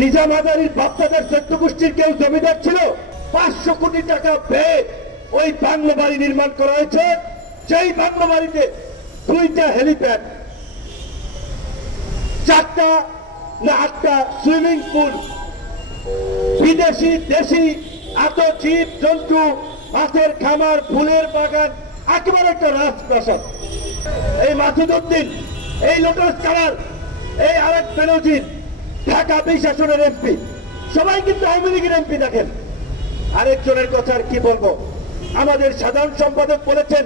নিজাম আদারির বাপদাদার চোদ্দ গোষ্ঠীর কেউ জমিদার ছিল। 500 কোটি টাকা ব্যয়ে ওই বাংলো বাড়ি নির্মাণ করা হয়েছে। সেই বাংলো বাড়িতে 2টা হেলিপ্যাড, 4টা না 8টা সুইমিং পুল, বিদেশি দেশি এত জীব জন্তু, মাছের খামার, ফুলের বাগান, একেবারে একটা রাজপ্রাসাদ। এই মাসুদ উদ্দিন, এই লোটাস কালার, এই আরেক বেনজির ঢাকা 20 আসনের এমপি, সবাই কিন্তু আওয়ামী লীগের এমপি। দেখেন আরেকজনের কথা আর কি বলবো, আমাদের সাধারণ সম্পাদক বলেছেন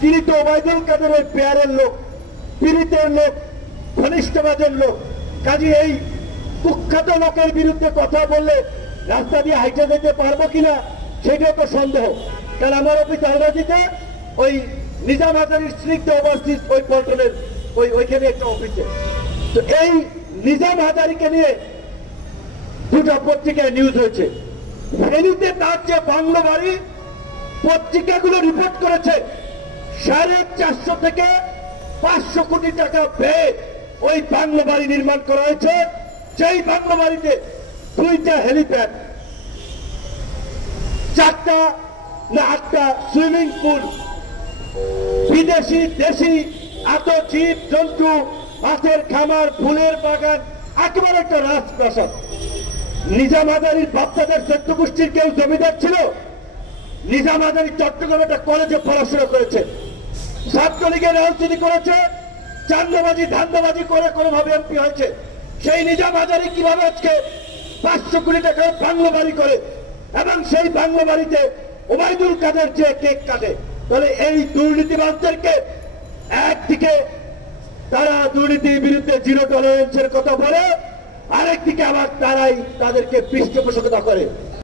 তিনি তো ওবায়দুল কাদেরের পেয়ারের লোক, পীড়িতের লোক, ঘনিষ্ঠবাদের লোক। কাজে এই কুখ্যাত লোকের বিরুদ্ধে কথা বললে রাস্তা দিয়ে হাইটে যেতে পারবো কিনা সেটাও তো সন্দেহ। কারণ আমার অফিস আলরাজিতে ওই নিজাম আজারির স্নিগ্ধ ওভারসিজ ওই পল্টনের ওইখানে একটা অফিসে। তো এই নিজাম হাজারিকে নিয়ে 2টা পত্রিকায় নিউজ হয়েছে। ফেনীতে তার যে বাংলো বাড়ি, পত্রিকাগুলো রিপোর্ট করেছে 450 থেকে 500 কোটি টাকা ব্যয়ে ওই বাংলো বাড়ি নির্মাণ করা হয়েছে। সেই বাংলো বাড়িতে 2টা হেলিপ্যাড, 4টা না 8টা সুইমিং পুল, বিদেশি দেশি এত জীব জন্তু, মাছের খামার, ফুলের বাগান, একেবারে একটা রাজপ্রাসাদ। নিজাম আদারির বাপদাদার চোদ্দ গোষ্ঠীর কেউ জমিদার ছিল। নিজাম আদারি চট্টগ্রামে একটা কলেজে পড়াশোনা করেছে, ছাত্রলীগের রাজনীতি করেছে, চান্দাবাজি ধান্দাবাজি করে কোনোভাবে এমপি হয়েছে। সেই নিজাম আদারি কিভাবে আজকে 500 কোটি টাকার বাংলো বাড়ি করে এবং সেই বাংলো বাড়িতে ওবায়দুল কাদের যে কেক কাটে? তাহলে এই দুর্নীতিবাজদেরকে একদিকে তারা দুর্নীতির বিরুদ্ধে 0 টলারেন্সের কথা বলে, আরেকদিকে আবার তারাই তাদেরকে পৃষ্ঠপোষকতা করে।